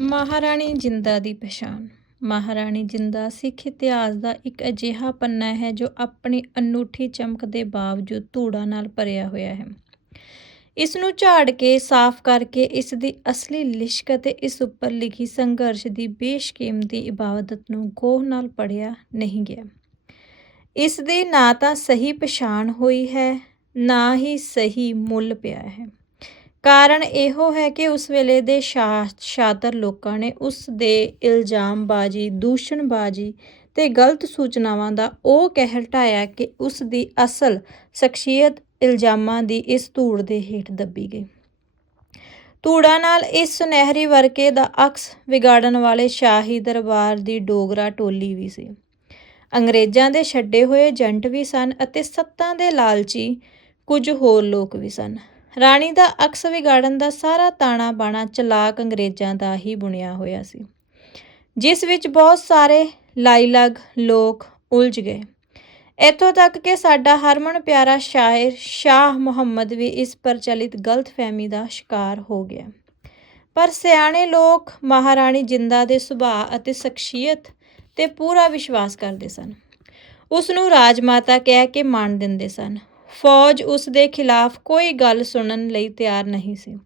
ਮਹਾਰਾਣੀ ਜਿੰਦਾ ਦੀ ਪਛਾਣ। ਮਹਾਰਾਣੀ ਜਿੰਦਾ ਸਿੱਖ ਇਤਿਹਾਸ ਦਾ ਇੱਕ ਅਜਿਹਾ ਪੰਨਾ ਹੈ ਜੋ ਆਪਣੀ ਅਨੂਠੀ ਚਮਕ ਦੇ ਬਾਵਜੂਦ ਧੂੜਾਂ ਨਾਲ ਭਰਿਆ ਹੋਇਆ ਹੈ। ਇਸ ਨੂੰ ਝਾੜ ਕੇ, ਸਾਫ਼ ਕਰਕੇ, ਇਸ ਦੀ ਅਸਲੀ ਲਿਸ਼ਕ ਅਤੇ ਇਸ ਉੱਪਰ ਲਿਖੀ ਸੰਘਰਸ਼ ਦੀ ਬੇਸ਼ਕੀਮਤੀ ਇਬਾਦਤ ਨੂੰ ਗੋਹ ਨਾਲ ਪੜ੍ਹਿਆ ਨਹੀਂ ਗਿਆ। ਇਸ ਦੀ ਨਾ ਤਾਂ ਸਹੀ ਪਛਾਣ ਹੋਈ ਹੈ, ਨਾ ਹੀ ਸਹੀ ਮੁੱਲ ਪਿਆ ਹੈ। ਕਾਰਨ ਇਹੋ ਹੈ ਕਿ ਉਸ ਵੇਲੇ ਦੇ ਸ਼ਾ- ਸ਼ਾਤਰ ਲੋਕਾਂ ਨੇ ਉਸ ਦੇ ਇਲਜ਼ਾਮਬਾਜ਼ੀ, ਦੂਸ਼ਣਬਾਜ਼ੀ ਤੇ ਗਲਤ ਸੂਚਨਾਵਾਂ ਦਾ ਉਹ ਕਹਿਰ ਢਾਇਆ ਕਿ ਉਸ ਦੀ ਅਸਲ ਸ਼ਖਸੀਅਤ ਇਲਜ਼ਾਮਾਂ ਦੀ ਇਸ ਧੂੜ ਦੇ ਹੇਠ ਦੱਬੀ ਗਈ। ਧੂੜਾਂ ਨਾਲ ਇਸ ਸੁਨਹਿਰੀ ਵਰਕੇ ਦਾ ਅਕਸ ਵਿਗਾੜਨ ਵਾਲੇ ਸ਼ਾਹੀ ਦਰਬਾਰ ਦੀ ਡੋਗਰਾ ਟੋਲੀ ਵੀ ਸੀ। ਅੰਗਰੇਜ਼ਾਂ ਦੇ ਛੱਡੇ ਹੋਏ ਏਜੰਟ ਵੀ ਸਨ ਅਤੇ ਸੱਤਾਂ ਦੇ ਲਾਲਚੀ ਕੁਝ ਹੋਰ ਲੋਕ ਵੀ ਸਨ। ਰਾਣੀ ਦਾ ਅਕਸ ਵਿਗਾੜਨ ਦਾ ਸਾਰਾ ਤਾਣਾ ਬਾਣਾ ਚਲਾਕ ਅੰਗਰੇਜ਼ਾਂ ਦਾ ਹੀ ਬੁਣਿਆ ਹੋਇਆ ਸੀ। ਜਿਸ ਵਿੱਚ ਬਹੁਤ ਸਾਰੇ ਲਾਈਲਗ ਲੋਕ ਉਲਝ ਗਏ। ਇੱਥੋਂ ਤੱਕ ਕਿ ਸਾਡਾ ਹਰਮਨ ਪਿਆਰਾ ਸ਼ਾਇਰ ਸ਼ਾਹ ਮੁਹੰਮਦ ਵੀ ਇਸ ਪ੍ਰਚਲਿਤ ਗਲਤਫਹਿਮੀ ਦਾ ਸ਼ਿਕਾਰ ਹੋ ਗਿਆ। ਪਰ ਸਿਆਣੇ ਲੋਕ ਮਹਾਰਾਣੀ ਜਿੰਦਾ ਦੇ ਸੁਭਾਅ ਅਤੇ ਸ਼ਖਸੀਅਤ ਤੇ ਪੂਰਾ ਵਿਸ਼ਵਾਸ ਕਰਦੇ ਸਨ। ਉਸ ਨੂੰ ਰਾਜਮਾਤਾ ਕਹਿ ਕੇ ਮਾਣ ਦਿੰਦੇ ਸਨ। ਫੌਜ ਉਸ ਦੇ ਖਿਲਾਫ ਕੋਈ ਗੱਲ ਸੁਣਨ ਲਈ ਤਿਆਰ ਨਹੀਂ ਸੀ।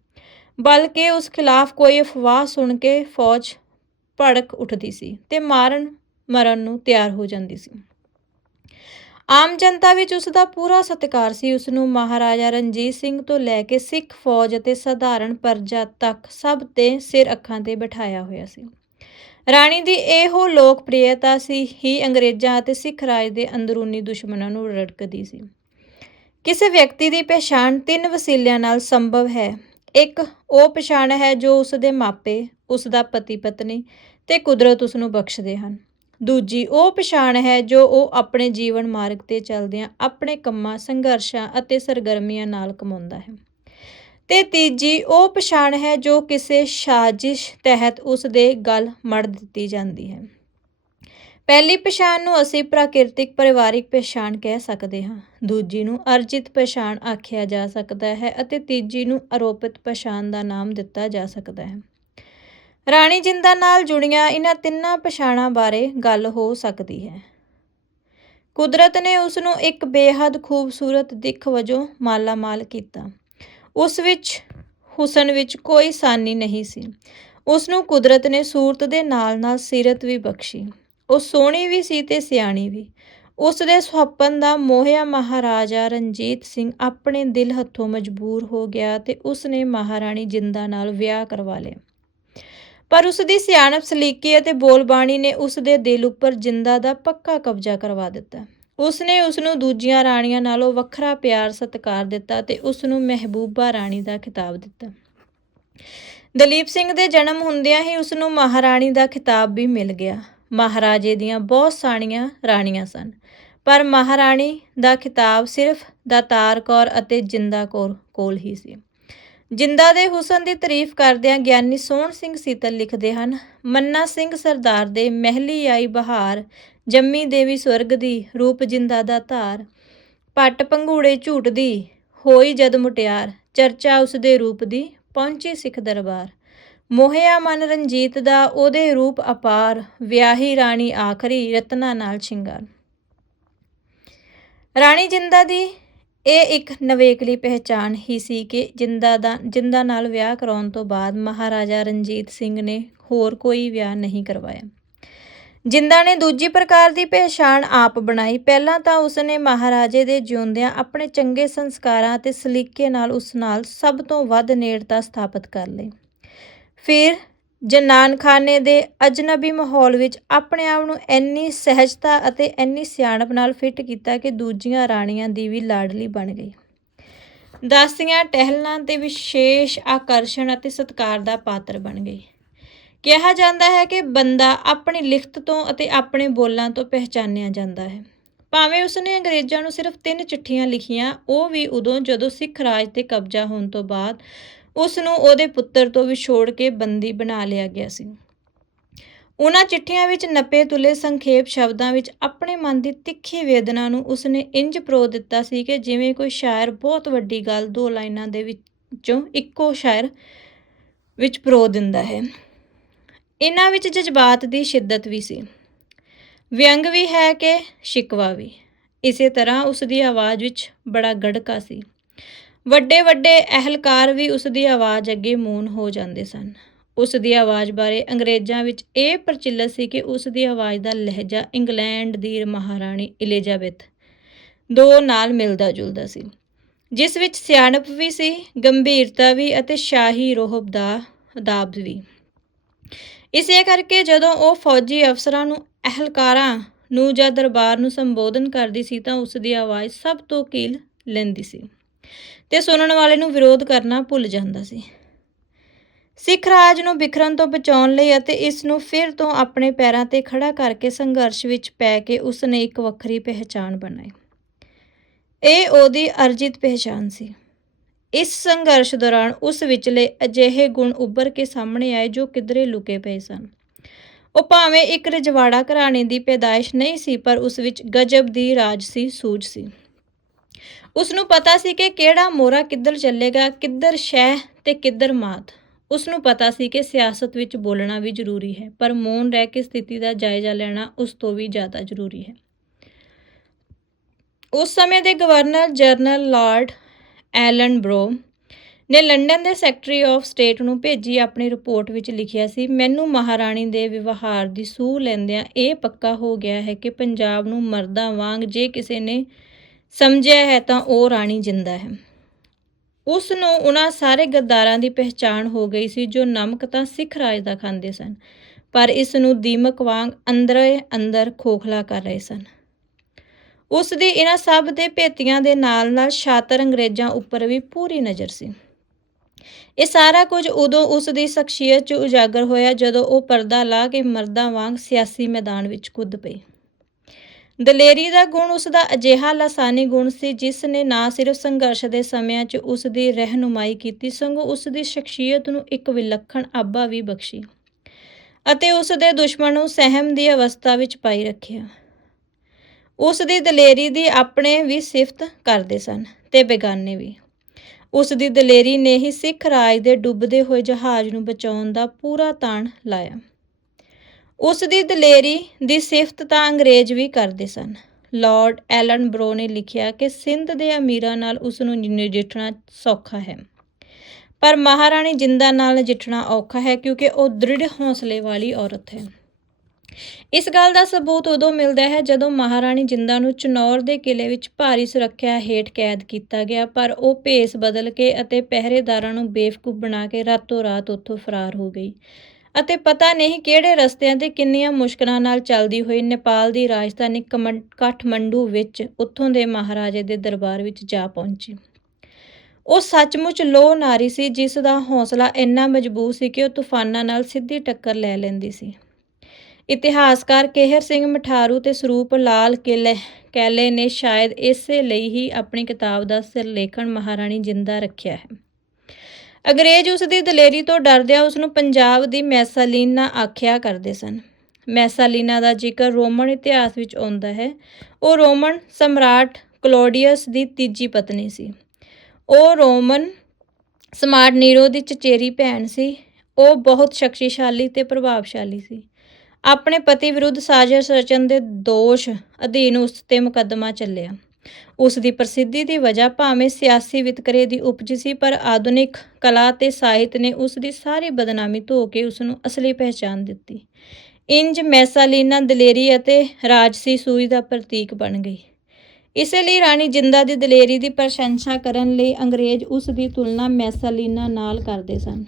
ਬਲਕਿ ਉਸ ਖਿਲਾਫ ਕੋਈ ਅਫਵਾਹ ਸੁਣ ਕੇ ਫੌਜ ਭੜਕ ਉੱਠਦੀ ਸੀ ਤੇ ਮਾਰਨ ਮਰਨ ਨੂੰ ਤਿਆਰ ਹੋ ਜਾਂਦੀ ਸੀ। ਆਮ ਜਨਤਾ ਵਿੱਚ ਉਸ ਦਾ ਪੂਰਾ ਸਤਿਕਾਰ ਸੀ। ਉਸ ਨੂੰ ਮਹਾਰਾਜਾ ਰਣਜੀਤ ਸਿੰਘ ਤੋਂ ਲੈ ਕੇ ਸਿੱਖ ਫੌਜ ਅਤੇ ਸਧਾਰਨ ਪ੍ਰਜਾ ਤੱਕ ਸਭ ਤੇ ਸਿਰ ਅੱਖਾਂ ਤੇ ਬਿਠਾਇਆ ਹੋਇਆ ਸੀ। ਰਾਣੀ ਦੀ ਇਹੋ ਲੋਕਪ੍ਰਿਯਤਾ ਸੀ, ਹੀ ਅੰਗਰੇਜ਼ਾਂ ਅਤੇ ਸਿੱਖ ਰਾਜ ਦੇ ਅੰਦਰੂਨੀ ਦੁਸ਼ਮਣਾਂ ਨੂੰ ਰੜਕਦੀ ਸੀ। ਕਿਸੇ ਵਿਅਕਤੀ ਦੀ ਪਛਾਣ ਤਿੰਨ ਵਸੀਲਿਆਂ ਨਾਲ ਸੰਭਵ ਹੈ। ਇੱਕ, ਉਹ ਪਛਾਣ ਹੈ ਜੋ ਉਸ ਦੇ ਮਾਪੇ ਉਸ ਦਾ ਪਤੀ ਪਤਨੀ ਤੇ ਕੁਦਰਤ ਉਸ ਨੂੰ ਬਖਸ਼ਦੇ ਹਨ। ਦੂਜੀ, ਉਹ ਪਛਾਣ ਹੈ ਜੋ ਉਹ ਆਪਣੇ ਜੀਵਨ ਮਾਰਗ ਤੇ ਚੱਲਦਿਆਂ ਆਪਣੇ ਕੰਮਾਂ, ਸੰਘਰਸ਼ਾਂ ਅਤੇ ਸਰਗਰਮੀਆਂ ਨਾਲ ਕਮਾਉਂਦਾ ਹੈ। ਤੇ ਤੀਜੀ, ਉਹ ਪਛਾਣ ਹੈ ਜੋ ਕਿਸੇ ਸਾਜ਼ਿਸ਼ ਤਹਿਤ ਉਸ ਦੇ ਗਲ ਮੜ ਦਿੱਤੀ ਜਾਂਦੀ ਹੈ। ਪਹਿਲੀ ਪਛਾਣ ਨੂੰ ਅਸੀਂ ਪ੍ਰਾਕਿਰਤਿਕ ਪਰਿਵਾਰਿਕ ਪਛਾਣ ਕਹਿ ਸਕਦੇ ਹਾਂ। ਦੂਜੀ ਨੂੰ ਅਰਜਿਤ ਪਛਾਣ ਆਖਿਆ ਜਾ ਸਕਦਾ ਹੈ ਅਤੇ ਤੀਜੀ ਨੂੰ ਆਰੋਪਿਤ ਪਛਾਣ ਦਾ ਨਾਮ ਦਿੱਤਾ ਜਾ ਸਕਦਾ ਹੈ। ਰਾਣੀ ਜਿੰਦਾ ਨਾਲ ਜੁੜੀਆਂ ਇਹਨਾਂ ਤਿੰਨਾਂ ਪਛਾਣਾਂ ਬਾਰੇ ਗੱਲ ਹੋ ਸਕਦੀ ਹੈ। ਕੁਦਰਤ ਨੇ ਉਸ ਨੂੰ ਇੱਕ ਬੇਹੱਦ ਖੂਬਸੂਰਤ ਦਿੱਖ ਵਜੋਂ ਮਾਲਾਮਾਲ ਕੀਤਾ। ਉਸ ਵਿੱਚ, ਹੁਸਨ ਵਿੱਚ ਕੋਈ ਸਾਨੀ ਨਹੀਂ ਸੀ। ਉਸ ਨੂੰ ਕੁਦਰਤ ਨੇ ਸੂਰਤ ਦੇ ਨਾਲ-ਨਾਲ ਸੀਰਤ ਵੀ ਬਖਸ਼ੀ। ਉਹ ਸੋਹਣੀ ਵੀ ਸੀ ਤੇ ਸਿਆਣੀ ਵੀ। ਉਸ ਦੇ ਸੁਹੱਪਨ ਦਾ ਮੋਹਿਆ ਮਹਾਰਾਜਾ ਰਣਜੀਤ ਸਿੰਘ ਆਪਣੇ ਦਿਲ ਹੱਥੋਂ ਮਜਬੂਰ ਹੋ ਗਿਆ ਤੇ ਉਸ ਨੇ ਮਹਾਰਾਣੀ ਜਿੰਦਾ ਨਾਲ ਵਿਆਹ ਕਰਵਾ ਲਿਆ। ਪਰ ਉਸ ਦੀ ਸਿਆਣਪ ਸਲੀਕੀ ਅਤੇ ਬੋਲਬਾਣੀ ਨੇ ਉਸ ਦੇ ਦਿਲ ਉੱਪਰ ਜਿੰਦਾ ਦਾ ਪੱਕਾ ਕਬਜ਼ਾ ਕਰਵਾ ਦਿੱਤਾ। ਉਸ ਨੇ ਉਸ ਨੂੰ ਦੂਜੀਆਂ ਰਾਣੀਆਂ ਨਾਲੋਂ ਵੱਖਰਾ ਪਿਆਰ ਸਤਿਕਾਰ ਦਿੱਤਾ ਤੇ ਉਸ ਨੂੰ ਮਹਿਬੂਬਾ ਰਾਣੀ ਦਾ ਖਿਤਾਬ ਦਿੱਤਾ। ਦਲੀਪ ਸਿੰਘ ਦੇ ਜਨਮ ਹੁੰਦਿਆਂ ਹੀ ਉਸ ਨੂੰ ਮਹਾਰਾਣੀ ਦਾ ਖਿਤਾਬ ਵੀ ਮਿਲ ਗਿਆ। ਮਹਾਰਾਜੇ ਦੀਆਂ ਬਹੁਤ ਸਾਣੀਆਂ ਰਾਣੀਆਂ ਸਨ। ਪਰ ਮਹਾਰਾਣੀ ਦਾ ਖਿਤਾਬ ਸਿਰਫ ਦਾਤਾਰ ਕੌਰ ਅਤੇ ਜਿੰਦਾ ਕੌਰ ਕੋਲ ਹੀ ਸੀ। ਜਿੰਦਾ ਦੇ ਹੁਸਨ ਦੀ ਤਾਰੀਫ ਕਰਦਿਆਂ ਗਿਆਨੀ ਸੋਹਣ ਸਿੰਘ ਸੀਤਲ ਲਿਖਦੇ ਹਨ, ਮੰਨਾ ਸਿੰਘ ਸਰਦਾਰ ਦੇ ਮਹਿਲੀ ਆਈ ਬਹਾਰ, ਜੰਮੀ ਦੇਵੀ ਸਵਰਗ ਦੀ ਰੂਪ ਜਿੰਦਾ ਦਾ ਧਾਰ। ਪੱਟ ਪੰਘੂੜੇ ਝੂਟਦੀ ਹੋਈ ਜਦ ਮੁਟਿਆਰ, ਚਰਚਾ ਉਸ ਦੇ ਰੂਪ ਦੀ ਪਹੁੰਚੀ ਸਿੱਖ ਦਰਬਾਰ। ਮੋਹਿਆ ਮਨ ਰਣਜੀਤ ਦਾ ਉਹਦੇ ਰੂਪ ਅਪਾਰ, ਵਿਆਹੀ ਰਾਣੀ ਆਖਰੀ ਰਤਨਾ ਨਾਲ ਸ਼ਿੰਗਾਰ। ਰਾਣੀ ਜਿੰਦਾ ਦੀ ਇਹ ਇੱਕ ਨਵੇਕਲੀ ਪਹਿਚਾਣ ਹੀ ਸੀ ਕਿ ਜਿੰਦਾ ਦਾ, ਜਿੰਦਾ ਨਾਲ ਵਿਆਹ ਕਰਾਉਣ ਤੋਂ ਬਾਅਦ ਮਹਾਰਾਜਾ ਰਣਜੀਤ ਸਿੰਘ ਨੇ ਹੋਰ ਕੋਈ ਵਿਆਹ ਨਹੀਂ ਕਰਵਾਇਆ। ਜਿੰਦਾ ਨੇ ਦੂਜੀ ਪ੍ਰਕਾਰ ਦੀ ਪਹਿਚਾਣ ਆਪ ਬਣਾਈ। ਪਹਿਲਾਂ ਤਾਂ ਉਸਨੇ ਮਹਾਰਾਜੇ ਦੇ ਜਿਉਂਦਿਆਂ ਆਪਣੇ ਚੰਗੇ ਸੰਸਕਾਰਾਂ ਅਤੇ ਸਲੀਕੇ ਨਾਲ ਉਸ ਨਾਲ ਸਭ ਤੋਂ ਵੱਧ ਨੇੜਤਾ ਸਥਾਪਿਤ ਕਰ ਲਈ। ਫਿਰ ਜਨਾਨਖਾਨੇ ਦੇ ਅਜਨਬੀ ਮਾਹੌਲ ਵਿੱਚ ਆਪਣੇ ਆਪ ਨੂੰ ਇੰਨੀ ਸਹਿਜਤਾ ਅਤੇ ਇੰਨੀ ਸਿਆਣਪ ਨਾਲ ਫਿੱਟ ਕੀਤਾ ਕਿ ਦੂਜੀਆਂ ਰਾਣੀਆਂ ਦੀ ਵੀ ਲਾਡਲੀ ਬਣ ਗਈ। ਦਾਸੀਆਂ ਟਹਿਲਣਾ ਤੇ ਵਿਸ਼ੇਸ਼ ਆਕਰਸ਼ਣ ਅਤੇ ਸਤਿਕਾਰ ਦਾ ਪਾਤਰ ਬਣ ਗਈ। ਕਿਹਾ ਜਾਂਦਾ ਹੈ ਕਿ ਬੰਦਾ ਆਪਣੀ ਲਿਖਤ ਤੋਂ ਅਤੇ ਆਪਣੇ ਬੋਲਾਂ ਤੋਂ ਪਹਿਚਾਨਿਆ ਜਾਂਦਾ ਹੈ। ਭਾਵੇਂ ਉਸਨੇ ਅੰਗਰੇਜ਼ਾਂ ਨੂੰ ਸਿਰਫ ਤਿੰਨ ਚਿੱਠੀਆਂ ਲਿਖੀਆਂ, ਉਹ ਵੀ ਉਦੋਂ ਜਦੋਂ ਸਿੱਖ ਰਾਜ ਤੇ ਕਬਜ਼ਾ ਹੋਣ ਤੋਂ ਬਾਅਦ ਉਸ ਨੂੰ ਉਹਦੇ ਪੁੱਤਰ ਤੋਂ ਵਿਛੋੜ ਕੇ ਬੰਦੀ ਬਣਾ ਲਿਆ ਗਿਆ ਸੀ। ਉਹਨਾਂ ਚਿੱਠੀਆਂ ਵਿੱਚ ਨੱਪੇ ਤੁਲੇ ਸੰਖੇਪ ਸ਼ਬਦਾਂ ਵਿੱਚ ਆਪਣੇ ਮਨ ਦੀ ਤਿੱਖੀ ਵੇਦਨਾ ਨੂੰ ਉਸਨੇ ਇੰਜ ਪਰੋ ਦਿੱਤਾ ਸੀ ਕਿ ਜਿਵੇਂ ਕੋਈ ਸ਼ਾਇਰ ਬਹੁਤ ਵੱਡੀ ਗੱਲ ਦੋ ਲਾਈਨਾਂ ਦੇ ਵਿੱਚੋਂ ਇੱਕੋ ਸ਼ਾਇਰ ਵਿੱਚ ਪਰੋ ਦਿੰਦਾ ਹੈ। ਇਹਨਾਂ ਵਿੱਚ ਜਜ਼ਬਾਤ ਦੀ ਸ਼ਿੱਦਤ ਵੀ ਸੀ। ਵਿਅੰਗ ਵੀ ਹੈ ਕਿ ਸ਼ਿਕਵਾ ਵੀ। ਇਸੇ ਤਰ੍ਹਾਂ ਉਸ ਦੀ ਆਵਾਜ਼ ਵਿੱਚ ਬੜਾ ਗੜਕਾ ਸੀ। ਵੱਡੇ ਵੱਡੇ ਅਹਿਲਕਾਰ ਵੀ ਉਸ ਦੀ ਆਵਾਜ਼ ਅੱਗੇ ਮੂਨ ਹੋ ਜਾਂਦੇ ਸਨ। ਉਸ ਦੀ ਆਵਾਜ਼ ਬਾਰੇ ਅੰਗਰੇਜ਼ਾਂ ਵਿੱਚ ਇਹ ਪ੍ਰਚਲਿਤ ਸੀ ਕਿ ਉਸ ਦੀ ਆਵਾਜ਼ ਦਾ ਲਹਿਜਾ ਇੰਗਲੈਂਡ ਦੀ ਮਹਾਰਾਣੀ ਇਲਿਜ਼ਾਬੈਥ ਦੋ ਨਾਲ ਮਿਲਦਾ ਜੁਲਦਾ ਸੀ। ਜਿਸ ਵਿੱਚ ਸਿਆਣਪ ਵੀ ਸੀ, ਗੰਭੀਰਤਾ ਵੀ ਅਤੇ ਸ਼ਾਹੀ ਰੋਹਬ ਦਾ ਅਦਾਬ ਵੀ। ਇਸੇ ਕਰਕੇ ਜਦੋਂ ਉਹ ਫੌਜੀ ਅਫਸਰਾਂ ਨੂੰ, ਅਹਲਕਾਰਾਂ ਨੂੰ ਜਾਂ ਦਰਬਾਰ ਨੂੰ ਸੰਬੋਧਨ ਕਰਦੀ ਸੀ ਤਾਂ ਉਸ ਦੀ ਆਵਾਜ਼ ਸਭ ਤੋਂ ਕੀਲ ਲੈਂਦੀ ਸੀ। ਤੇ ਸੁਣਨ ਵਾਲੇ ਨੂੰ ਵਿਰੋਧ ਕਰਨਾ ਭੁੱਲ ਜਾਂਦਾ ਸੀ। ਸਿੱਖ ਰਾਜ ਨੂੰ ਬਿਖਰਨ ਤੋਂ ਬਚਾਉਣ ਲਈ ਅਤੇ ਇਸ ਨੂੰ ਫਿਰ ਤੋਂ ਆਪਣੇ ਪੈਰਾਂ ਤੇ ਖੜਾ ਕਰਕੇ ਸੰਘਰਸ਼ ਵਿੱਚ ਪੈ ਕੇ ਉਸ ਨੇ ਇੱਕ ਵੱਖਰੀ ਪਹਿਚਾਣ ਬਣਾਈ। ਇਹ ਉਹਦੀ ਅਰਜਿਤ ਪਹਿਚਾਣ ਸੀ। ਇਸ ਸੰਘਰਸ਼ ਦੌਰਾਨ ਉਸ ਵਿਚਲੇ ਅਜਿਹੇ ਗੁਣ ਉੱਭਰ ਕੇ ਸਾਹਮਣੇ ਆਏ ਜੋ ਕਿਧਰੇ ਲੁਕੇ ਪਏ ਸਨ। ਉਹ ਭਾਵੇਂ ਇੱਕ ਰਜਵਾੜਾ ਘਰਾਣੇ ਦੀ ਪੈਦਾਇਸ਼ ਨਹੀਂ ਸੀ, ਪਰ ਉਸ ਵਿੱਚ ਗਜਬ ਦੀ ਰਾਜਸੀ ਸੂਝ ਸੀ। ਉਸ ਨੂੰ ਪਤਾ ਸੀ ਕਿ ਕਿਹੜਾ ਮੋਰਾ ਕਿੱਧਰ ਚੱਲੇਗਾ, ਕਿੱਧਰ ਸ਼ਹਿ ਤੇ ਕਿੱਧਰ ਮਾਤ। ਉਸ ਨੂੰ ਪਤਾ ਸੀ ਕਿ ਸਿਆਸਤ ਵਿੱਚ ਬੋਲਣਾ ਵੀ ਜ਼ਰੂਰੀ ਹੈ, ਪਰ ਮੌਨ ਰਹਿ ਕੇ ਸਥਿਤੀ ਦਾ ਜਾਇਜ਼ਾ ਲੈਣਾ ਉਸ ਤੋਂ ਵੀ ਜ਼ਿਆਦਾ ਜ਼ਰੂਰੀ ਹੈ। ਉਸ ਸਮੇਂ ਦੇ governor general lord Ellenborough ਨੇ ਲੰਡਨ ਦੇ ਸੈਕਟਰੀ ਆਫ ਸਟੇਟ ਨੂੰ ਭੇਜੀ ਆਪਣੀ ਰਿਪੋਰਟ ਵਿੱਚ ਲਿਖਿਆ ਸੀ, ਮੈਨੂੰ ਮਹਾਰਾਣੀ ਦੇ ਵਿਵਹਾਰ ਦੀ ਸੂਹ ਲੈਂਦਿਆਂ ਇਹ ਪੱਕਾ ਹੋ ਗਿਆ ਹੈ ਕਿ ਪੰਜਾਬ ਨੂੰ ਮਰਦਾਂ ਵਾਂਗ ਜੇ ਕਿਸੇ ਨੇ ਸਮਝਿਆ ਹੈ ਤਾਂ ਉਹ ਰਾਣੀ ਜਿੰਦਾ ਹੈ। ਉਸ ਨੂੰ ਉਹਨਾਂ ਸਾਰੇ ਗੱਦਾਰਾਂ ਦੀ ਪਹਿਚਾਣ ਹੋ ਗਈ ਸੀ ਜੋ ਨਮਕ ਤਾਂ ਸਿੱਖ ਰਾਜ ਦਾ ਖਾਂਦੇ ਸਨ, ਪਰ ਇਸ ਨੂੰ ਦੀਮਕ ਵਾਂਗ ਅੰਦਰੇ ਅੰਦਰ ਖੋਖਲਾ ਕਰ ਰਹੇ ਸਨ। ਉਸ ਦੀ ਇਹਨਾਂ ਸਭ ਦੇ ਭੇਤੀਆਂ ਦੇ ਨਾਲ-ਨਾਲ ਸ਼ਾਤਰ ਅੰਗਰੇਜ਼ਾਂ ਉੱਪਰ ਵੀ ਪੂਰੀ ਨਜ਼ਰ ਸੀ। ਇਹ ਸਾਰਾ ਕੁਝ ਉਦੋਂ ਉਸ ਦੀ ਸ਼ਖਸੀਅਤ 'ਚ ਉਜਾਗਰ ਹੋਇਆ ਜਦੋਂ ਉਹ ਪਰਦਾ ਲਾ ਕੇ ਮਰਦਾਂ ਵਾਂਗ ਸਿਆਸੀ ਮੈਦਾਨ ਵਿੱਚ ਕੁੱਦ ਪਈ। ਦਲੇਰੀ ਦਾ ਗੁਣ ਉਸ ਦਾ ਅਜਿਹਾ ਲਾਸਾਨੀ ਗੁਣ ਸੀ, ਜਿਸ ਨੇ ਨਾ ਸਿਰਫ ਸੰਘਰਸ਼ ਦੇ ਸਮਿਆਂ 'ਚ ਉਸ ਦੀ ਰਹਿਨੁਮਾਈ ਕੀਤੀ, ਸਗੋਂ ਉਸ ਦੀ ਸ਼ਖਸੀਅਤ ਨੂੰ ਇੱਕ ਵਿਲੱਖਣ ਆਭਾ ਵੀ ਬਖਸ਼ੀ ਅਤੇ ਉਸ ਦੇ ਦੁਸ਼ਮਣ ਨੂੰ ਸਹਿਮ ਦੀ ਅਵਸਥਾ ਵਿੱਚ ਪਾਈ ਰੱਖਿਆ। ਉਸ ਦੀ ਦਲੇਰੀ ਦੀ ਆਪਣੇ ਵੀ ਸਿਫਤ ਕਰਦੇ ਸਨ ਤੇ ਬੇਗਾਨੇ ਵੀ। ਉਸ ਦੀ ਦਲੇਰੀ ਨੇ ਹੀ ਸਿੱਖ ਰਾਜ ਦੇ ਡੁੱਬਦੇ ਹੋਏ ਜਹਾਜ਼ ਨੂੰ ਬਚਾਉਣ ਦਾ ਪੂਰਾ ਤਾਣ ਲਾਇਆ। ਉਸ ਦੀ ਦਲੇਰੀ ਦੀ ਸਿਫਤ ਤਾਂ ਅੰਗਰੇਜ਼ ਵੀ ਕਰਦੇ ਸਨ। ਲਾਰਡ ਐਲਨ ਬਰੋ ਨੇ ਲਿਖਿਆ ਕਿ ਸਿੰਧ ਦੇ ਅਮੀਰਾਂ ਨਾਲ ਉਸ ਨੂੰ ਨਜਿੱਠਣਾ ਸੌਖਾ ਹੈ। ਪਰ ਮਹਾਰਾਣੀ ਜਿੰਦਾ ਨਾਲ ਨਜਿੱਠਣਾ ਔਖਾ ਹੈ ਕਿਉਂਕਿ ਉਹ ਦ੍ਰਿੜ ਹੌਸਲੇ ਵਾਲੀ ਔਰਤ ਹੈ। ਇਸ ਗੱਲ ਦਾ ਸਬੂਤ ਉਦੋਂ ਮਿਲਦਾ ਹੈ ਜਦੋਂ ਮਹਾਰਾਣੀ ਜਿੰਦਾ ਨੂੰ ਚਨੌਰ ਦੇ ਕਿਲੇ ਵਿੱਚ ਭਾਰੀ ਸੁਰੱਖਿਆ ਹੇਠ ਕੈਦ ਕੀਤਾ ਗਿਆ, ਪਰ ਉਹ ਭੇਸ ਬਦਲ ਕੇ ਅਤੇ ਪਹਿਰੇਦਾਰਾਂ ਨੂੰ ਬੇਵਕੂਫ ਬਣਾ ਕੇ ਰਾਤੋਂ ਰਾਤ ਉੱਥੋਂ ਫਰਾਰ ਹੋ ਗਈ। ਅਤੇ ਪਤਾ ਨਹੀਂ ਕਿਹੜੇ ਰਸਤਿਆਂ ਤੇ ਕਿੰਨੀਆਂ ਮੁਸ਼ਕਲਾਂ ਨਾਲ ਚੱਲਦੀ ਹੋਈ ਨੇਪਾਲ ਦੀ ਰਾਜਧਾਨੀ ਕਮੰ- ਕਾਠਮੰਡੂ ਵਿੱਚ ਉੱਥੋਂ ਦੇ ਮਹਾਰਾਜੇ ਦੇ ਦਰਬਾਰ ਵਿੱਚ ਜਾ ਪਹੁੰਚੀ। ਉਹ ਸੱਚਮੁੱਚ ਲੋਹ ਨਾਰੀ ਸੀ, ਜਿਸ ਦਾ ਹੌਸਲਾ ਇੰਨਾ ਮਜ਼ਬੂਤ ਸੀ ਕਿ ਉਹ ਤੂਫਾਨਾਂ ਨਾਲ ਸਿੱਧੀ ਟੱਕਰ ਲੈ ਲੈਂਦੀ ਸੀ। ਇਤਿਹਾਸਕਾਰ ਕੇਹਰ ਸਿੰਘ ਮਠਾਰੂ ਤੇ ਸਰੂਪ ਲਾਲ ਕਿਲੇ ਕੈਲੇ ਨੇ ਸ਼ਾਇਦ ਇਸੇ ਲਈ ਹੀ ਆਪਣੀ ਕਿਤਾਬ ਦਾ ਸਿਰਲੇਖਣ ਮਹਾਰਾਣੀ ਜਿੰਦਾ ਰੱਖਿਆ ਹੈ। ਅੰਗਰੇਜ਼ ਉਸ ਦੀ ਦਲੇਰੀ ਤੋਂ ਡਰਦਿਆਂ ਉਸ ਨੂੰ ਪੰਜਾਬ ਦੀ ਮੈਸਾਲੀਨਾ ਆਖਿਆ ਕਰਦੇ ਸਨ। ਮੈਸਾਲੀਨਾ ਦਾ ਜ਼ਿਕਰ ਰੋਮਨ ਇਤਿਹਾਸ ਵਿੱਚ ਆਉਂਦਾ ਹੈ। ਉਹ ਰੋਮਨ ਸਮਰਾਟ ਕਲੋਡੀਅਸ ਦੀ ਤੀਜੀ ਪਤਨੀ ਸੀ। ਉਹ ਰੋਮਨ ਸਮਾਰਟ ਨੀਰੋ ਦੀ ਚਚੇਰੀ ਭੈਣ ਸੀ। ਉਹ ਬਹੁਤ ਸ਼ਕਤੀਸ਼ਾਲੀ ਤੇ ਪ੍ਰਭਾਵਸ਼ਾਲੀ ਸੀ। ਆਪਣੇ ਪਤੀ ਵਿਰੁੱਧ ਸਾਜ਼ਿਸ਼ ਰਚਨ ਦੇ ਦੋਸ਼ ਅਧੀਨ ਉਸ ਤੇ ਮੁਕੱਦਮਾ ਚੱਲਿਆ। ਉਸ ਦੀ ਪ੍ਰਸਿੱਧੀ ਦੀ ਵਜ੍ਹਾ ਭਾਵੇਂ ਸਿਆਸੀ ਵਿਤਕਰੇ ਦੀ ਉਪਜ ਸੀ, ਪਰ ਆਧੁਨਿਕ ਕਲਾ ਤੇ ਸਾਹਿਤ ਨੇ ਉਸ ਦੀ ਸਾਰੀ ਬਦਨਾਮੀ ਧੋ ਕੇ ਉਸ ਨੂੰ ਅਸਲੀ ਪਹਿਚਾਨ ਦਿੱਤੀ। ਇੰਜ ਮੈਸਾਲੀਨਾ ਦਲੇਰੀ ਅਤੇ ਰਾਜਸੀ ਸੂਈ ਦਾ ਪ੍ਰਤੀਕ ਬਣ ਗਈ। ਇਸੇ ਲਈ ਰਾਣੀ ਜਿੰਦਾ ਦੀ ਦਲੇਰੀ ਦੀ ਪ੍ਰਸ਼ੰਸਾ ਕਰਨ ਲਈ ਅੰਗਰੇਜ਼ ਉਸ ਦੀ ਤੁਲਨਾ ਮੈਸਾਲੀਨਾ ਨਾਲ ਕਰਦੇ ਸਨ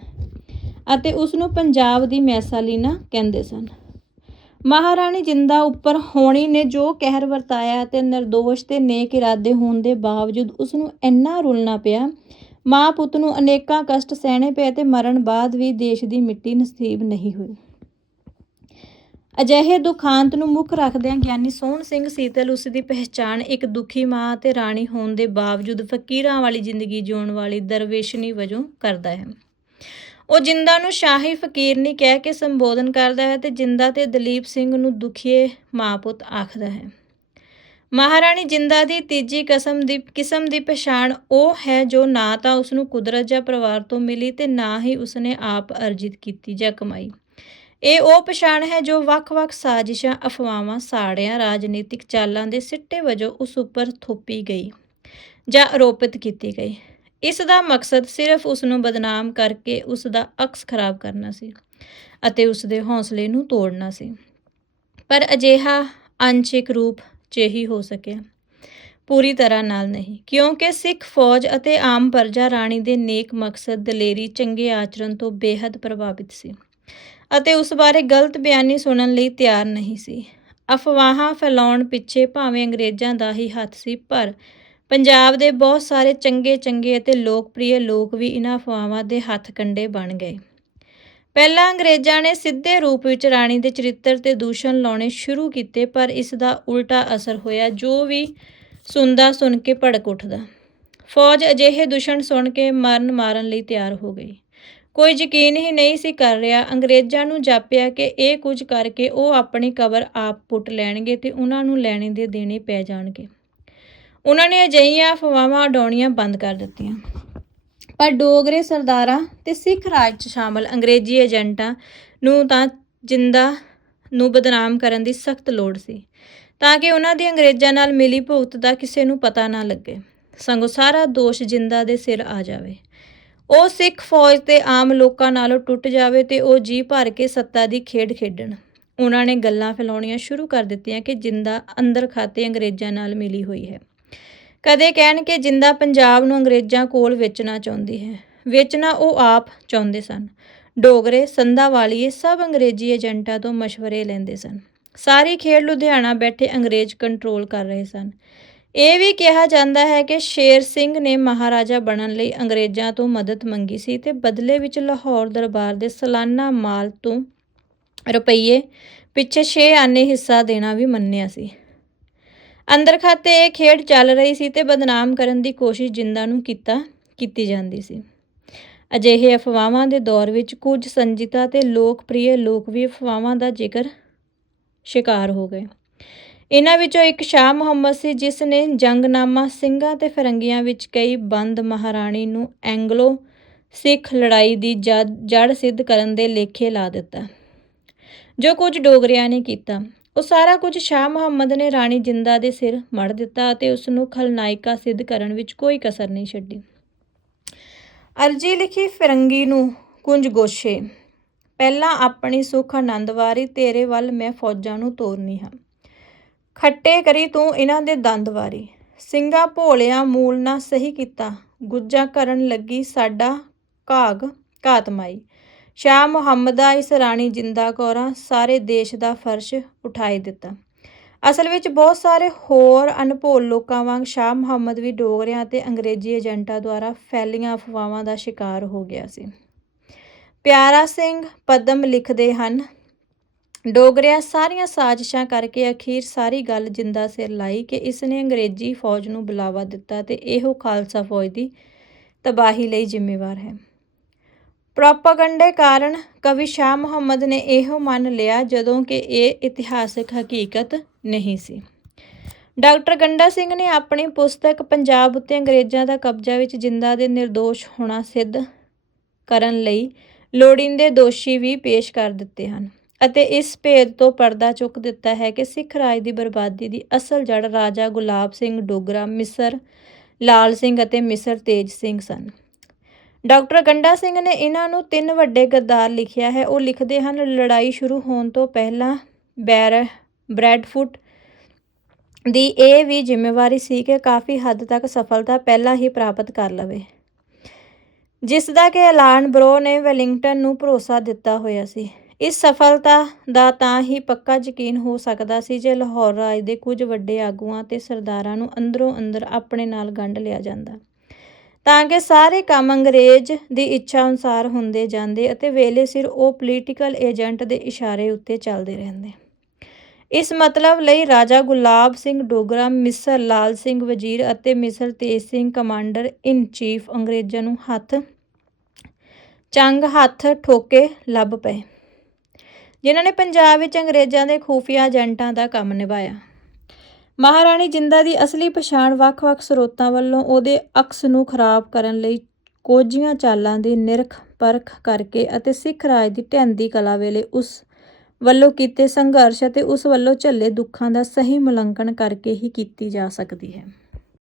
ਅਤੇ ਉਸ ਨੂੰ ਪੰਜਾਬ ਦੀ ਮੈਸਾਲੀਨਾ ਕਹਿੰਦੇ ਸਨ। ਮਹਾਰਾਣੀ ਜਿੰਦਾ ਉੱਪਰ ਹੋਣੀ ਨੇ ਜੋ ਕਹਿਰ ਵਰਤਾਇਆ ਤੇ નિર્ਦੋਸ਼ ਤੇ ਨੇਕ ਇਰਾਦੇ ਹੋਣ ਦੇ ਬਾਵਜੂਦ ਉਸ ਨੂੰ ਇੰਨਾ ਰੁਲਣਾ ਪਿਆ। ਮਾਂ ਪੁੱਤ ਨੂੰ ਅਨੇਕਾਂ ਕਸ਼ਟ ਸਹਿਣੇ ਪਏ ਤੇ ਮਰਨ ਬਾਅਦ ਵੀ ਦੇਸ਼ ਦੀ ਮਿੱਟੀ ਨਸੀਬ ਨਹੀਂ ਹੋਈ। ਅਜਿਹੇ ਦੁਖਾਂਤ ਨੂੰ ਮੁੱਖ ਰੱਖਦਿਆਂ ਗਿਆਨੀ ਸੋਹਣ ਸਿੰਘ ਸੀਤਲ ਉਸ ਦੀ ਪਹਿਚਾਣ ਇੱਕ ਦੁਖੀ ਮਾਂ ਅਤੇ ਰਾਣੀ ਹੋਣ ਦੇ ਬਾਵਜੂਦ ਫਕੀਰਾਂ ਵਾਲੀ ਜ਼ਿੰਦਗੀ ਜਿਉਣ ਵਾਲੀ ਦਰਵੇਸ਼ਨੀ ਵਜੋਂ ਕਰਦਾ ਹੈ। ਉਹ ਜਿੰਦਾ ਨੂੰ ਸ਼ਾਹੀ ਫਕੀਰਨੀ ਕਹਿ ਕੇ ਸੰਬੋਧਨ ਕਰਦਾ ਹੈ ਤੇ ਜਿੰਦਾ ਤੇ ਦਲੀਪ ਸਿੰਘ ਨੂੰ ਦੁਖੀਏ ਮਾਂ ਪੁੱਤ ਆਖਦਾ ਹੈ। ਮਹਾਰਾਣੀ ਜਿੰਦਾ ਦੀ ਤੀਜੀ ਕਸਮ ਦੀ, ਕਿਸਮ ਦੀ ਪਛਾਣ ਉਹ ਹੈ ਜੋ ਨਾ ਤਾਂ ਉਸ ਨੂੰ ਕੁਦਰਤ ਜਾਂ ਪਰਿਵਾਰ ਤੋਂ ਮਿਲੀ ਤੇ ਨਾ ਹੀ ਉਸਨੇ ਆਪ ਅਰਜਿਤ ਕੀਤੀ ਜਾਂ ਕਮਾਈ। ਇਹ ਉਹ ਪਛਾਣ ਹੈ ਜੋ ਵੱਖ-ਵੱਖ ਸਾਜ਼ਿਸ਼ਾਂ, ਅਫਵਾਹਾਂ, ਸਾੜਿਆਂ, ਰਾਜਨੀਤਿਕ ਚਾਲਾਂ ਦੇ ਸਿੱਟੇ ਵਜੋਂ ਉਸ ਉੱਪਰ ਥੋਪੀ ਗਈ ਜਾਂ ਆਰੋਪਿਤ ਕੀਤੀ ਗਈ। ਇਸ ਦਾ ਮਕਸਦ ਸਿਰਫ ਉਸ ਨੂੰ ਬਦਨਾਮ ਕਰਕੇ ਉਸ ਦਾ ਅਕਸ ਖਰਾਬ ਕਰਨਾ ਸੀ ਅਤੇ ਉਸ ਦੇ ਹੌਸਲੇ ਨੂੰ ਤੋੜਨਾ ਸੀ। ਪਰ ਅਜਿਹਾ ਅੰਸ਼ਿਕ ਰੂਪ 'ਚ ਹੋ ਸਕਿਆ ਪੂਰੀ ਤਰ੍ਹਾਂ ਨਾਲ ਨਹੀਂ, ਕਿਉਂਕਿ ਸਿੱਖ ਫੌਜ ਅਤੇ ਆਮ ਪਰਜਾ ਰਾਣੀ ਦੇ ਨੇਕ ਮਕਸਦ ਦਲੇਰੀ ਚੰਗੇ ਆਚਰਣ ਤੋਂ ਬੇਹੱਦ ਪ੍ਰਭਾਵਿਤ ਸੀ ਅਤੇ ਉਸ ਬਾਰੇ ਗਲਤ ਬਿਆਨੀ ਸੁਣਨ ਲਈ ਤਿਆਰ ਨਹੀਂ ਸੀ। ਅਫਵਾਹਾਂ ਫੈਲਾਉਣ ਪਿੱਛੇ ਭਾਵੇਂ ਅੰਗਰੇਜ਼ਾਂ ਦਾ ਹੀ ਹੱਥ ਸੀ, ਪਰ ਪੰਜਾਬ ਦੇ ਬਹੁਤ ਸਾਰੇ ਚੰਗੇ ਚੰਗੇ ਅਤੇ ਲੋਕਪ੍ਰਿਯ ਲੋਕ ਵੀ ਇਹਨਾਂ ਅਫਵਾਹਾਂ ਦੇ ਹੱਥ ਕੰਡੇ ਬਣ ਗਏ। ਪਹਿਲਾਂ ਅੰਗਰੇਜ਼ਾਂ ਨੇ ਸਿੱਧੇ ਰੂਪ ਵਿੱਚ ਰਾਣੀ ਦੇ ਚਰਿੱਤਰ ਤੇ ਦੂਸ਼ਣ ਲਾਉਣੇ ਸ਼ੁਰੂ ਕੀਤੇ, ਪਰ ਇਸ ਦਾ ਉਲਟਾ ਅਸਰ ਹੋਇਆ, ਜੋ ਵੀ ਸੁਣਦਾ ਸੁਣ ਕੇ ਭੜਕ ਉੱਠਦਾ। ਫੌਜ ਅਜਿਹੇ ਦੂਸ਼ਣ ਸੁਣ ਕੇ ਮਰਨ ਮਾਰਨ ਲਈ ਤਿਆਰ ਹੋ ਗਈ। ਕੋਈ ਯਕੀਨ ਹੀ ਨਹੀਂ ਸੀ ਕਰ ਰਿਹਾ। ਅੰਗਰੇਜ਼ਾਂ ਨੂੰ ਜਾਪਿਆ ਕਿ ਇਹ ਕੁਝ ਕਰਕੇ ਉਹ ਆਪਣੀ ਕਬਰ ਆਪ ਪੁੱਟ ਲੈਣਗੇ ਤੇ ਉਹਨਾਂ ਨੂੰ ਲੈਣੇ ਦੇ ਦੇਣੇ ਪੈ ਜਾਣਗੇ। ਉਹਨਾਂ ਨੇ ਅਜਿਹੀਆਂ ਅਫਵਾਹਾਂ ਉਡਾਉਣੀਆਂ ਬੰਦ ਕਰ ਦਿੱਤੀਆਂ। ਪਰ ਡੋਗਰੇ ਸਰਦਾਰਾਂ ਤੇ ਸਿੱਖ ਰਾਜ 'ਚ ਸ਼ਾਮਲ ਅੰਗਰੇਜ਼ੀ ਏਜੰਟਾਂ ਨੂੰ ਤਾਂ ਜਿੰਦਾ ਨੂੰ ਬਦਨਾਮ ਕਰਨ ਦੀ ਸਖਤ ਲੋੜ ਸੀ, ਤਾਂ ਕਿ ਉਹਨਾਂ ਦੀ ਅੰਗਰੇਜ਼ਾਂ ਨਾਲ ਮਿਲੀ ਭੁਗਤ ਦਾ ਕਿਸੇ ਨੂੰ ਪਤਾ ਨਾ ਲੱਗੇ। ਸਗੋਂ ਸਾਰਾ ਦੋਸ਼ ਜਿੰਦਾ ਦੇ ਸਿਰ ਆ ਜਾਵੇ। ਉਹ ਸਿੱਖ ਫੌਜ ਤੇ ਆਮ ਲੋਕਾਂ ਨਾਲੋਂ ਟੁੱਟ ਜਾਵੇ ਤੇ ਉਹ ਜੀ ਭਰ ਕੇ ਸੱਤਾ ਦੀ ਖੇਡ ਖੇਡਣ। ਉਹਨਾਂ ਨੇ ਗੱਲਾਂ ਫੈਲਾਉਣੀਆਂ ਸ਼ੁਰੂ ਕਰ ਦਿੱਤੀਆਂ ਕਿ ਜਿੰਦਾ ਅੰਦਰ ਖਾਤੇ ਅੰਗਰੇਜ਼ਾਂ ਨਾਲ ਮਿਲੀ ਹੋਈ ਹੈ। ਕਦੇ ਕਹਿਣ ਕਿ ਜਿੰਦਾ ਪੰਜਾਬ ਨੂੰ ਅੰਗਰੇਜ਼ਾਂ ਕੋਲ ਵੇਚਣਾ ਚਾਹੁੰਦੀ ਹੈ। ਵੇਚਣਾ ਉਹ ਆਪ ਚਾਹੁੰਦੇ ਸਨ। ਡੋਗਰੇ ਸੰਧਾ ਵਾਲੀਏ ਸਭ ਅੰਗਰੇਜ਼ੀ ਏਜੰਟਾਂ ਤੋਂ ਮਸ਼ਵਰੇ ਲੈਂਦੇ ਸਨ। ਸਾਰੀ ਖੇਡ ਲੁਧਿਆਣਾ ਬੈਠੇ ਅੰਗਰੇਜ਼ ਕੰਟਰੋਲ ਕਰ ਰਹੇ ਸਨ। ਇਹ ਵੀ ਕਿਹਾ ਜਾਂਦਾ ਹੈ ਕਿ ਸ਼ੇਰ ਸਿੰਘ ਨੇ ਮਹਾਰਾਜਾ ਬਣਨ ਲਈ ਅੰਗਰੇਜ਼ਾਂ ਤੋਂ ਮਦਦ ਮੰਗੀ ਸੀ ਤੇ ਬਦਲੇ ਵਿੱਚ ਲਾਹੌਰ ਦਰਬਾਰ ਦੇ ਸਾਲਾਨਾ ਮਾਲ ਤੋਂ ਰੁਪਈਏ ਪਿੱਛੇ 6 ਆਨੇ ਹਿੱਸਾ ਦੇਣਾ ਵੀ ਮੰਨਿਆ ਸੀ। ਅੰਦਰ ਖਾਤੇ ਇਹ ਖੇਡ ਚੱਲ ਰਹੀ ਸੀ ਤੇ ਬਦਨਾਮ ਕਰਨ ਦੀ ਕੋਸ਼ਿਸ਼ ਜਿੰਦਾ ਨੂੰ ਕੀਤਾ, ਕੀਤੀ ਜਾਂਦੀ ਸੀ। ਅਜਿਹੇ ਅਫਵਾਹਾਂ ਦੇ ਦੌਰ ਵਿੱਚ ਕੁਝ ਸੰਜੀਤਾ ਤੇ ਲੋਕਪ੍ਰਿਯ ਲੋਕ ਵੀ ਅਫਵਾਹਾਂ ਦਾ ਜ਼ਿਕਰ ਸ਼ਿਕਾਰ ਹੋ ਗਏ। ਇਹਨਾਂ ਵਿੱਚੋਂ ਇੱਕ ਸ਼ਾਹ ਮੁਹੰਮਦ ਸੀ ਜਿਸ ਨੇ ਜੰਗਨਾਮਾ ਸਿੰਘਾਂ ਤੇ ਫਰੰਗੀਆਂ ਵਿੱਚ ਕਈ ਬੰਦ ਮਹਾਰਾਣੀ ਨੂੰ ਐਂਗਲੋ ਸਿੱਖ ਲੜਾਈ ਦੀ ਜੜ ਸਿੱਧ ਕਰਨ ਦੇ ਲੇਖੇ ਲਾ ਦਿੱਤਾ, ਜੋ ਕੁਝ ਡੋਗਰਿਆਂ ਨੇ ਕੀਤਾ। ਉਹ ਸਾਰਾ ਕੁਝ ਸ਼ਾਹ ਮੁਹੰਮਦ ਨੇ ਰਾਣੀ ਜਿੰਦਾ ਦੇ ਸਿਰ ਮੜ ਦਿੱਤਾ ਅਤੇ ਉਸ ਨੂੰ ਖਲਨਾਇਕਾ ਸਿੱਧ ਕਰਨ ਵਿੱਚ ਕੋਈ ਕਸਰ ਨਹੀਂ ਛੱਡੀ। ਅਰਜੀ ਲਿਖੀ ਫਿਰੰਗੀ ਨੂੰ ਕੁੰਜ ਗੋਸ਼ੇ, ਪਹਿਲਾਂ ਆਪਣੀ ਸੁਖ ਆਨੰਦ ਵਾਰੀ ਤੇਰੇ ਵੱਲ ਮੈਂ ਫੌਜਾਂ ਨੂੰ ਤੋਰਨੀ ਹਾਂ। ਖੱਟੇ ਕਰੀ ਤੂੰ ਇਹਨਾਂ ਦੇ ਦੰਦ ਵਾਰੀ। ਸਿੰਘਾ ਭੋਲਿਆ ਮੂਲ ਨਾ ਸਹੀ ਕੀਤਾ। ਗੁੱਜਾ ਕਰਨ ਲੱਗੀ ਸਾਡਾ ਘਾਗ ਘਾਤਮਾਈ ਸ਼ਾਹ ਮੁਹੰਮਦਾ ਇਸ ਰਾਣੀ ਜਿੰਦਾ ਕੌਰਾਂ ਸਾਰੇ ਦੇਸ਼ ਦਾ ਫਰਸ਼ ਉਠਾਏ ਦਿੱਤਾ। ਅਸਲ ਵਿੱਚ ਬਹੁਤ ਸਾਰੇ ਹੋਰ ਅਨਭੋਲ ਲੋਕਾਂ ਵਾਂਗ ਸ਼ਾਹ ਮੁਹੰਮਦ ਵੀ ਡੋਗਰਿਆਂ ਤੇ ਅੰਗਰੇਜ਼ੀ ਏਜੰਟਾਂ ਦੁਆਰਾ ਫੈਲੀਆਂ ਅਫਵਾਹਾਂ ਦਾ ਸ਼ਿਕਾਰ ਹੋ ਗਿਆ ਸੀ। ਪਿਆਰਾ ਸਿੰਘ ਪਦਮ ਲਿਖਦੇ ਹਨ, ਡੋਗਰਿਆਂ ਸਾਰੀਆਂ ਸਾਜ਼ਿਸ਼ਾਂ ਕਰਕੇ ਅਖੀਰ ਸਾਰੀ ਗੱਲ ਜਿੰਦਾ ਸਿਰ ਲਾਈ ਕਿ ਇਸ ਨੇ ਅੰਗਰੇਜ਼ੀ ਫੌਜ ਨੂੰ ਬੁਲਾਵਾ ਦਿੱਤਾ ਤੇ ਇਹੋ ਖਾਲਸਾ ਫੌਜ ਦੀ ਤਬਾਹੀ ਲਈ ਜ਼ਿੰਮੇਵਾਰ ਹੈ। ਪ੍ਰੋਪਗੈਂਡੇ ਕਾਰਨ ਕਵੀ ਸ਼ਾਹ ਮੁਹੰਮਦ ਨੇ ਇਹੋ ਮੰਨ ਲਿਆ ਜਦੋਂ ਕਿ ਇਹ ਇਤਿਹਾਸਕ ਹਕੀਕਤ ਨਹੀਂ ਸੀ। ਡਾਕਟਰ ਗੰਡਾ ਸਿੰਘ ਨੇ ਆਪਣੀ ਪੁਸਤਕ ਪੰਜਾਬ ਉੱਤੇ ਅੰਗਰੇਜ਼ਾਂ ਦਾ ਕਬਜ਼ਾ ਵਿੱਚ ਜਿੰਦਾ ਦੇ નિર્ਦੋਸ਼ ਹੋਣਾ ਸਿੱਧ ਕਰਨ ਲਈ ਲੋੜੀਂਦੇ ਦੋਸ਼ੀ ਵੀ ਪੇਸ਼ ਕਰ ਦਿੱਤੇ ਹਨ ਅਤੇ ਇਸ ਭੇਦ ਤੋਂ ਪਰਦਾ ਚੁੱਕ ਦਿੱਤਾ ਹੈ ਕਿ ਸਿੱਖ ਰਾਜ ਦੀ ਬਰਬਾਦੀ ਦੀ ਅਸਲ ਜੜ ਰਾਜਾ ਗੁਲਾਬ ਸਿੰਘ ਡੋਗਰਾ, ਮਿਸਰ ਲਾਲ ਸਿੰਘ ਅਤੇ ਮਿਸਰ ਤੇਜ ਸਿੰਘ ਸਨ। ਡਾਕਟਰ ਗੰਡਾ ਸਿੰਘ ਨੇ ਇਹਨਾਂ ਨੂੰ ਤਿੰਨ ਵੱਡੇ ਗੱਦਾਰ ਲਿਖਿਆ ਹੈ। ਉਹ ਲਿਖਦੇ ਹਨ, ਲੜਾਈ ਸ਼ੁਰੂ ਹੋਣ ਤੋਂ ਪਹਿਲਾਂ ਬੈਰ ਬ੍ਰੈਡਫੁੱਟ ਦੀ ਇਹ ਵੀ ਜ਼ਿੰਮੇਵਾਰੀ ਸੀ ਕਿ ਕਾਫੀ ਹੱਦ ਤੱਕ ਸਫਲਤਾ ਪਹਿਲਾਂ ਹੀ ਪ੍ਰਾਪਤ ਕਰ ਲਵੇ। ਜਿਸ ਦਾ ਕਿ ਐਲਾਨ ਬਰੋ ਨੇ ਵੈਲਿੰਗਟਨ ਨੂੰ ਭਰੋਸਾ ਦਿੱਤਾ ਹੋਇਆ ਸੀ। ਇਸ ਸਫਲਤਾ ਦਾ ਤਾਂ ਹੀ ਪੱਕਾ ਯਕੀਨ ਹੋ ਸਕਦਾ ਸੀ ਜੇ ਲਾਹੌਰ ਰਾਜ ਦੇ ਕੁਝ ਵੱਡੇ ਆਗੂਆਂ ਤੇ ਸਰਦਾਰਾਂ ਨੂੰ ਅੰਦਰੋਂ ਅੰਦਰ ਆਪਣੇ ਨਾਲ ਗੰਢ ਲਿਆ ਜਾਂਦਾ। ਤਾਂ ਕਿ ਸਾਰੇ ਕੰਮ ਅੰਗਰੇਜ਼ ਦੀ ਇੱਛਾ ਅਨੁਸਾਰ ਹੁੰਦੇ ਜਾਂਦੇ ਅਤੇ ਵੇਲੇ ਸਿਰ ਉਹ ਪੋਲੀਟੀਕਲ ਏਜੰਟ ਦੇ ਇਸ਼ਾਰੇ ਉੱਤੇ ਚੱਲਦੇ ਰਹਿੰਦੇ। ਇਸ ਮਤਲਬ ਲਈ ਰਾਜਾ ਗੁਲਾਬ ਸਿੰਘ ਡੋਗਰਾ ਮਿਸਰ ਲਾਲ ਸਿੰਘ ਵਜ਼ੀਰ ਅਤੇ ਮਿਸਰ ਤੇਜ ਸਿੰਘ ਕਮਾਂਡਰ ਇਨ ਚੀਫ ਅੰਗਰੇਜ਼ਾਂ ਨੂੰ ਹੱਥ, ਚੰਗ ਹੱਥ ਠੋਕੇ ਲੱਭ ਪਏ, ਜਿਨ੍ਹਾਂ ਨੇ ਪੰਜਾਬ ਵਿੱਚ ਅੰਗਰੇਜ਼ਾਂ ਦੇ ਖੂਫੀਆ ਏਜੰਟਾਂ ਦਾ ਕੰਮ ਨਿਭਾਇਆ। ਮਹਾਰਾਣੀ ਜਿੰਦਾ ਦੀ ਅਸਲੀ ਪਛਾਣ ਵੱਖ-ਵੱਖ ਸਰੋਤਾਂ ਵੱਲੋਂ ਉਹਦੇ ਅਕਸ ਨੂੰ ਖਰਾਬ ਕਰਨ ਲਈ ਕੋਝੀਆਂ ਚਾਲਾਂ ਦੀ ਨਿਰਖ ਪਰਖ ਕਰਕੇ ਅਤੇ ਸਿੱਖ ਰਾਜ ਦੀ ਢਹਿੰਦੀ ਕਲਾ ਵੇਲੇ ਉਸ ਵੱਲੋਂ ਕੀਤੇ ਸੰਘਰਸ਼ ਅਤੇ ਉਸ ਵੱਲੋਂ ਝੱਲੇ ਦੁੱਖਾਂ ਦਾ ਸਹੀ ਮੁਲਾਂਕਣ ਕਰਕੇ ਹੀ ਕੀਤੀ ਜਾ ਸਕਦੀ ਹੈ।